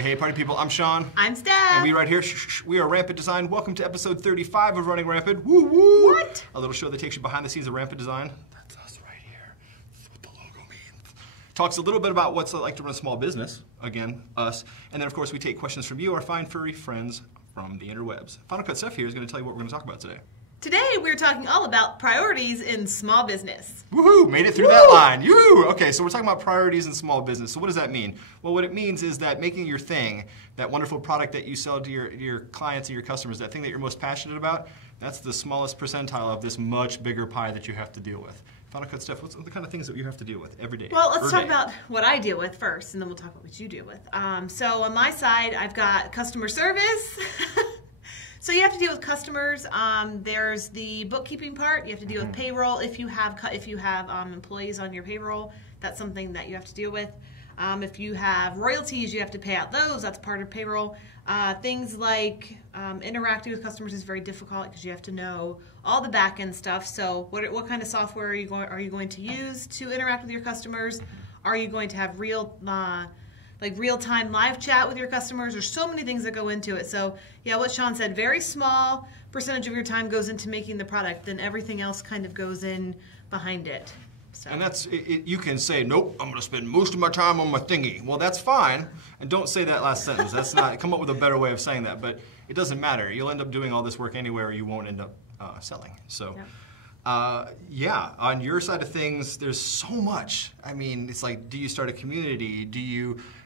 Hey, party people, I'm Sean. I'm Steph. And we right here, we are Rampant Design. Welcome to episode 35 of Running Rampant. Woo woo! What? A little show that takes you behind the scenes of Rampant Design. That's us right here. That's what the logo means. Talks a little bit about what's it like to run a small business. Again, us. And then, of course, we take questions from you, our fine furry friends from the interwebs. Final Cut Steph here is going to tell you what we're going to talk about today. Today we're talking all about priorities in small business. Woohoo! Made it through that line. Yoo! Okay, so we're talking about priorities in small business. So what does that mean? Well, what it means is that making your thing, that wonderful product that you sell to your clients and your customers, that thing that you're most passionate about, that's the smallest percentile of this much bigger pie that you have to deal with. Final Cut Steph, what's the kind of things that you have to deal with every day? Well, let's talk about what I deal with first, and then we'll talk about what you deal with. So on my side, I've got customer service. So you have to deal with customers. There's the bookkeeping part. You have to deal with payroll. If you have employees on your payroll, that's something that you have to deal with. If you have royalties, you have to pay out those. That's part of payroll. Things like interacting with customers is very difficult because you have to know all the back end stuff. So what kind of software are you going to use to interact with your customers? Are you going to have real-time live chat with your customers? There's so many things that go into it. So yeah, what Sean said, very small percentage of your time goes into making the product, then everything else kind of goes in behind it. So. And that's, you can say, nope, I'm going to spend most of my time on my thingy. Well, that's fine. And don't say that last sentence. That's not, come up with a better way of saying that. But it doesn't matter. You'll end up doing all this work anyway, or you won't end up selling. So. Yeah. Yeah, on your side of things, there's so much. I mean, it's like, do you start a community?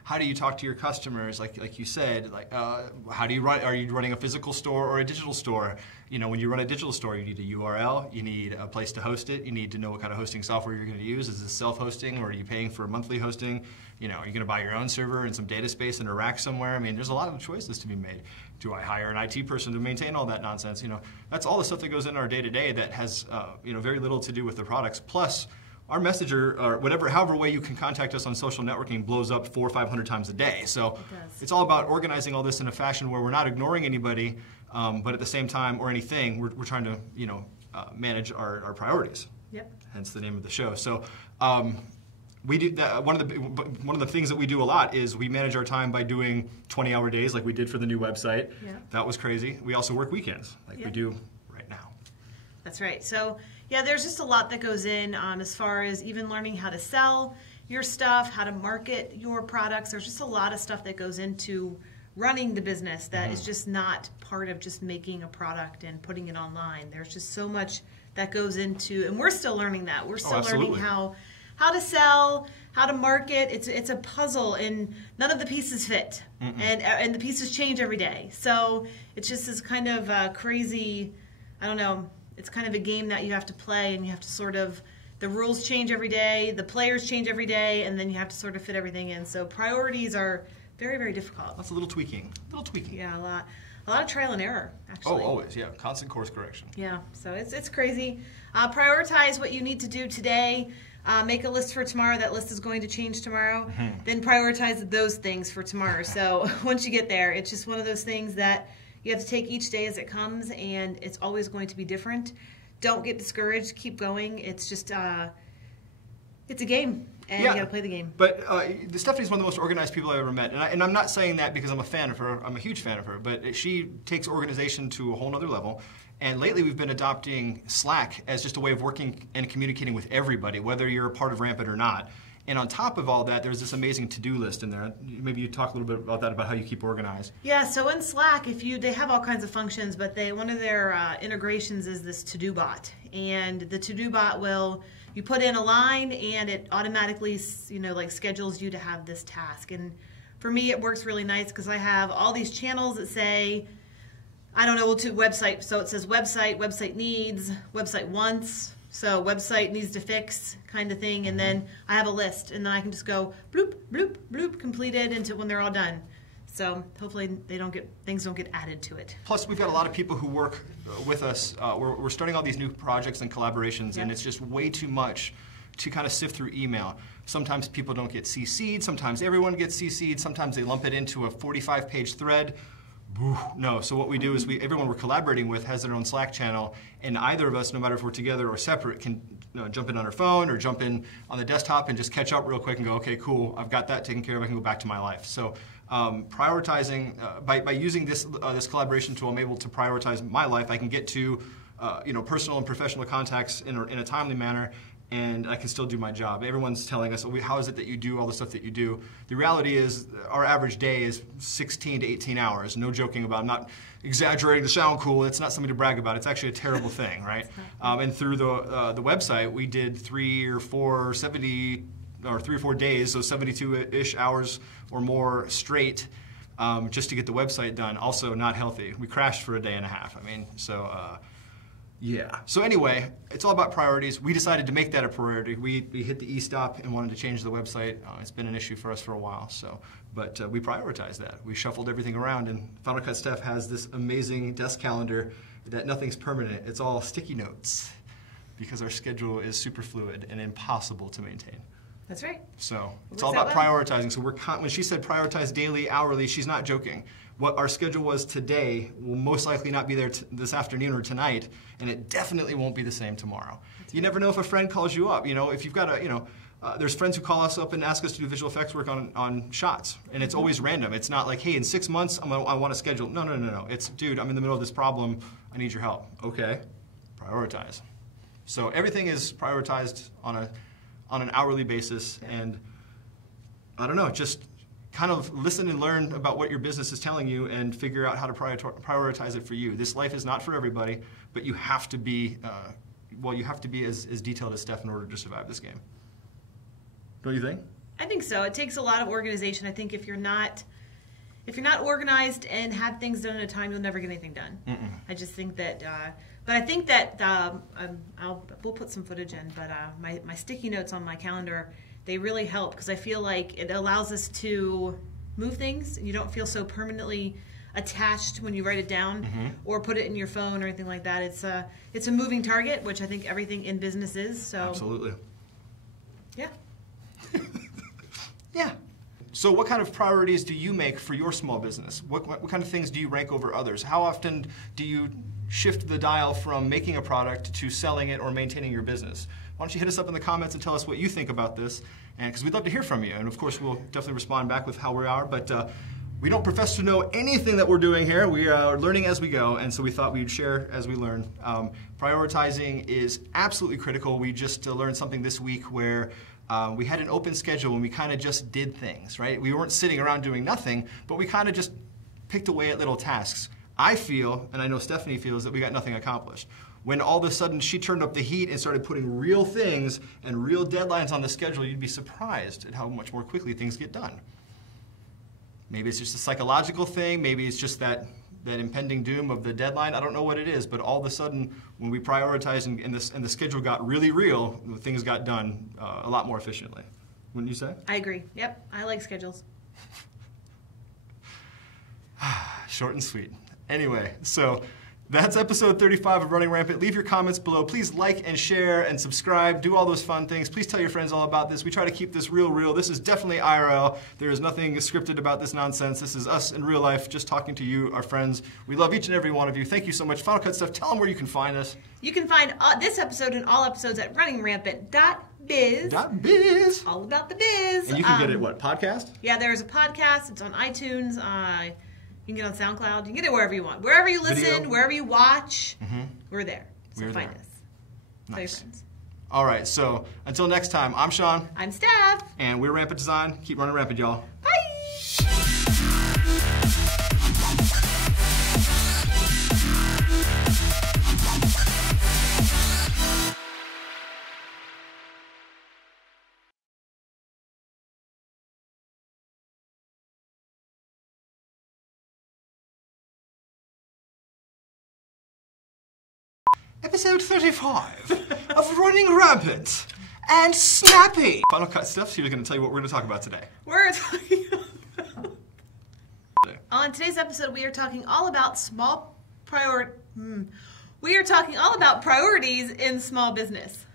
How do you talk to your customers? Like you said, how do you run? Are you running a physical store or a digital store? You know, when you run a digital store, you need a URL, you need a place to host it, you need to know what kind of hosting software you're going to use. Is this self-hosting, or are you paying for monthly hosting? You know, are you going to buy your own server and some data space in a rack somewhere? I mean, there's a lot of choices to be made. Do I hire an IT person to maintain all that nonsense? You know, that's all the stuff that goes in our day-to-day that has, very little to do with the products. Plus, our messenger, or however way you can contact us on social networking, blows up 400 or 500 times a day. So it's all about organizing all this in a fashion where we're not ignoring anybody, but at the same time, or anything, we're trying to, manage our priorities. Yep. Hence the name of the show. So. We do that. One of the things that we do a lot is we manage our time by doing 20-hour days, like we did for the new website. Yeah. That was crazy. We also work weekends, like we do right now. That's right. So yeah, there's just a lot that goes in as far as even learning how to sell your stuff, how to market your products. There's just a lot of stuff that goes into running the business that is just not part of just making a product and putting it online. There's just so much that goes into, and we're still learning that. We're still learning how to sell, how to market. It's a puzzle, and none of the pieces fit, and the pieces change every day. So it's just this kind of crazy, I don't know, it's kind of a game that you have to play, and you have to sort of, the rules change every day, the players change every day, and then you have to sort of fit everything in. So priorities are very, very difficult. That's a little tweaking. Yeah, a lot of trial and error, actually. Oh, always, yeah. Constant course correction. Yeah, so it's crazy. Prioritize what you need to do today. Make a list for tomorrow. That list is going to change tomorrow. Then prioritize those things for tomorrow. So once you get there, it's just one of those things that you have to take each day as it comes, and it's always going to be different. Don't get discouraged. Keep going. It's just, it's a game, and you got to play the game. But Stephanie's one of the most organized people I've ever met, and I'm not saying that because I'm a fan of her. I'm a huge fan of her, but she takes organization to a whole other level. And lately we've been adopting Slack as just a way of working and communicating with everybody, whether you're a part of Rampant or not. And on top of all that, there's this amazing to-do list in there. Maybe you talk a little bit about that, about how you keep organized. Yeah, so in Slack, they have all kinds of functions, but one of their integrations is this to-do bot. And the to-do bot you put in a line, and it automatically, schedules you to have this task. And for me, it works really nice because I have all these channels that say, I don't know, to website. So it says website needs, website wants, so website needs to fix kind of thing. And then I have a list, and then I can just go bloop, bloop, bloop, completed until when they're all done. So hopefully things don't get added to it. Plus, we've got a lot of people who work with us. We're starting all these new projects and collaborations, and it's just way too much to kind of sift through email. Sometimes people don't get CC'd, sometimes everyone gets CC'd, sometimes they lump it into a 45-page thread. No, so what we do is everyone we're collaborating with has their own Slack channel, and either of us, no matter if we're together or separate, can jump in on our phone or jump in on the desktop and just catch up real quick and go, okay, cool, I've got that taken care of, I can go back to my life. So prioritizing, by using this collaboration tool, I'm able to prioritize my life. I can get to personal and professional contacts in a timely manner, and I can still do my job. Everyone's telling us, how is it that you do all the stuff that you do? The reality is our average day is 16 to 18 hours. No joking about it. I'm not exaggerating to sound cool. It's not something to brag about. It's actually a terrible thing, right? And through the website, we did 3 or 4 days, so 72-ish hours or more straight, just to get the website done. Also not healthy. We crashed for a day and a half. Yeah. So anyway, it's all about priorities. We decided to make that a priority. We hit the e-stop and wanted to change the website. It's been an issue for us for a while, but we prioritized that. We shuffled everything around, and Final Cut Steph has this amazing desk calendar that nothing's permanent. It's all sticky notes because our schedule is super fluid and impossible to maintain. That's right. So it's all about prioritizing. So when she said prioritize daily, hourly, she's not joking. What our schedule was today will most likely not be there this afternoon or tonight, and it definitely won't be the same tomorrow. You never know if a friend calls you up. If you've got there's friends who call us up and ask us to do visual effects work on shots, and it's always random. It's not like, hey, in 6 months I want to schedule. No. It's, dude, I'm in the middle of this problem. I need your help. Okay, prioritize. So everything is prioritized on an hourly basis, and I don't know, just kind of listen and learn about what your business is telling you and figure out how to prioritize it for you. This life is not for everybody, but you have to be, as detailed as Steph in order to survive this game. Don't you think? I think so. It takes a lot of organization. I think if you're not organized and have things done at a time, you'll never get anything done. I just think that, but I think that we'll put some footage in. But my sticky notes on my calendar, they really help because I feel like it allows us to move things. You don't feel so permanently attached when you write it down or put it in your phone or anything like that. It's a moving target, which I think everything in business is. So absolutely. Yeah. Yeah. So what kind of priorities do you make for your small business? What kind of things do you rank over others? How often do you shift the dial from making a product to selling it or maintaining your business? Why don't you hit us up in the comments and tell us what you think about this, and because we'd love to hear from you. And of course, we'll definitely respond back with how we are, but we don't profess to know anything that we're doing here. We are learning as we go, and so we thought we'd share as we learn. Prioritizing is absolutely critical. We just learned something this week where we had an open schedule and we kind of just did things, right? We weren't sitting around doing nothing, but we kind of just picked away at little tasks. I feel, and I know Stephanie feels, that we got nothing accomplished. When all of a sudden she turned up the heat and started putting real things and real deadlines on the schedule, you'd be surprised at how much more quickly things get done. Maybe it's just a psychological thing, maybe it's just that impending doom of the deadline. I don't know what it is, but all of a sudden, when we prioritized and the schedule got really real, things got done a lot more efficiently. Wouldn't you say? I agree. Yep, I like schedules. Short and sweet. Anyway, so that's episode 35 of Running Rampant. Leave your comments below. Please like and share and subscribe. Do all those fun things. Please tell your friends all about this. We try to keep this real. This is definitely IRL. There is nothing scripted about this nonsense. This is us in real life, just talking to you, our friends. We love each and every one of you. Thank you so much. Final Cut Steph, tell them where you can find us. You can find this episode and all episodes at runningrampant.biz. .biz. All about the biz. And you can get it, what, podcast? Yeah, there's a podcast. It's on iTunes. You can get it on SoundCloud. You can get it wherever you want. Wherever you listen, Video. Wherever you watch, we're there. So We're find there. us. Nice. Tell your friends. All right, so until next time, I'm Sean. I'm Steph. And we're Rampant Design. Keep running rampant, y'all. Bye. Episode 35 of Running Rampant and Snappy. Final Cut Steph, she was going to tell you what we're going to talk about today. We're talking about... On today's episode, we are talking all about We are talking all about priorities in small business.